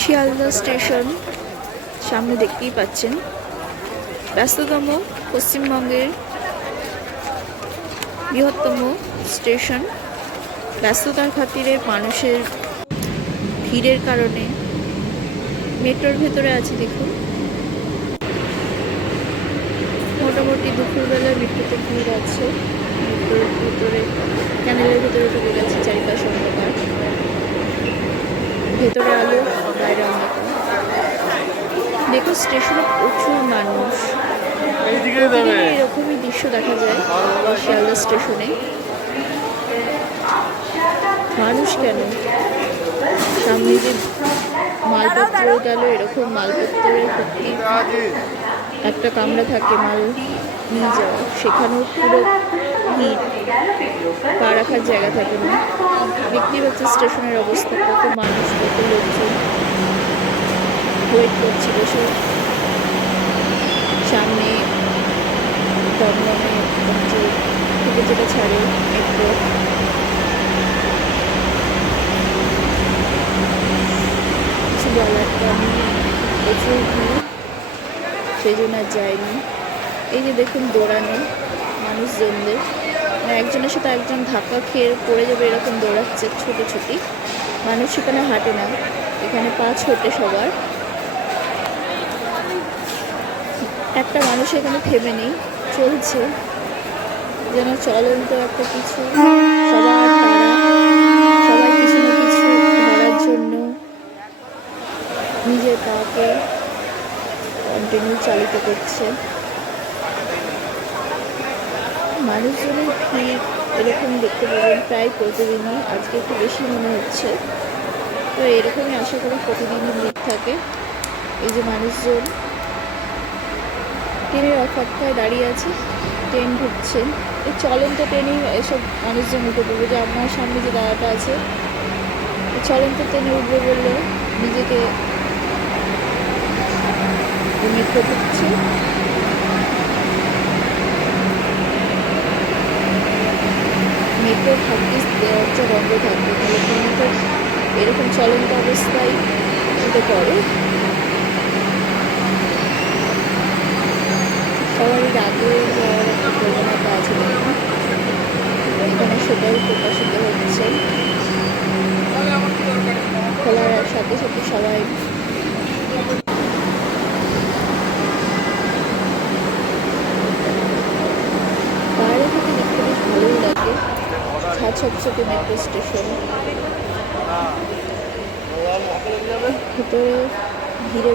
Sealdah station সামনে দেখতেই পাচ্ছেন। ব্যস্ততম পশ্চিমবঙ্গের বৃহত্তম স্টেশন। ব্যস্ততার খাতিরে মানুষের ভিড়ের কারণে মেট্রোর ভেতরে আছে। দেখুন, মোটামুটি দুপুরবেলা মেট্রোতে ভিড় আছে। মেট্রোর ভেতরে ক্যানেলের ভেতরে ঢুকে গেছে, চারিপাশে অন্ধকার, ভেতরে আলো, বাইরে অন্ধকার। দেখুন, স্টেশনে প্রচুর মানুষ। এরকমই দৃশ্য দেখা যায় শিয়ালদা স্টেশনে। মানুষ কেন? সামনে যে মালপত্র গেল, এরকম মালপত্রের ভর্তি একটা কামরা থাকে মাল নিয়ে যাওয়া, সেখানেও পুরো ভিড়, পা রাখার জায়গা থাকে না। দেখতেই পাচ্ছি স্টেশনের অবস্থা, কত মানুষ, কত লোকজন ওয়েট করছে বসে। সামনে দমদমে থেকে যেটা ছাড়ে মেট্রো, কিছু বলার আমি প্রচুর ভিড়, সেই জন্য আর যায়নি। এই যে দেখুন দৌড়ানো মানুষজনদের, একজনের সাথে একজন ধাক্কা খেয়ে পড়ে যাবে এরকম দৌড়াচ্ছে ছোটাছুটি। মানুষ সেখানে হাঁটে না, এখানে পা ছোটে সবার। একটা মানুষ এখানে থেমে নেই, চলছে যেন চলন্ত একটা কিছু। সবার তারা, সবাই কিছু না কিছু ধরার জন্য নিজের পাকে কন্টিনিউ চালিত করছে। মানুষজনের ভিড় এরকম দেখতে পাবেন প্রায় প্রতিদিনই, আজকে একটু বেশি মনে হচ্ছে। তো এরকমই আশা করি প্রতিদিনই ভিড় থাকে। এই যে মানুষজন ট্রেনের অপেক্ষায় দাঁড়িয়ে আছে, ট্রেন ঢুকছে। এই চলন্ত ট্রেনেই এসব মানুষজন উঠে পড়বে। যে আমার সামনে যে দাদাটা আছে, চলন্ত ট্রেনে উঠবে বললো, নিজেকে মেট্রো ঢুকছে। মেট্রো থাকতে দরজা বন্ধ থাকবে, তাহলে ট্রেনে তো এরকম চলন্ত অবস্থায় উঠে পড়ে। সবারই রাগে যাওয়ার একটা প্রবণতা আছে, এখানে সেটাই প্রকাশিত হচ্ছে। খোলার সাথে সাথে সবাই বাইরে থেকে দেখতে বেশ ভালোই লাগে। ঝাঁঝকঝকে মেট্রো স্টেশন, ভেতরে ভিড়ে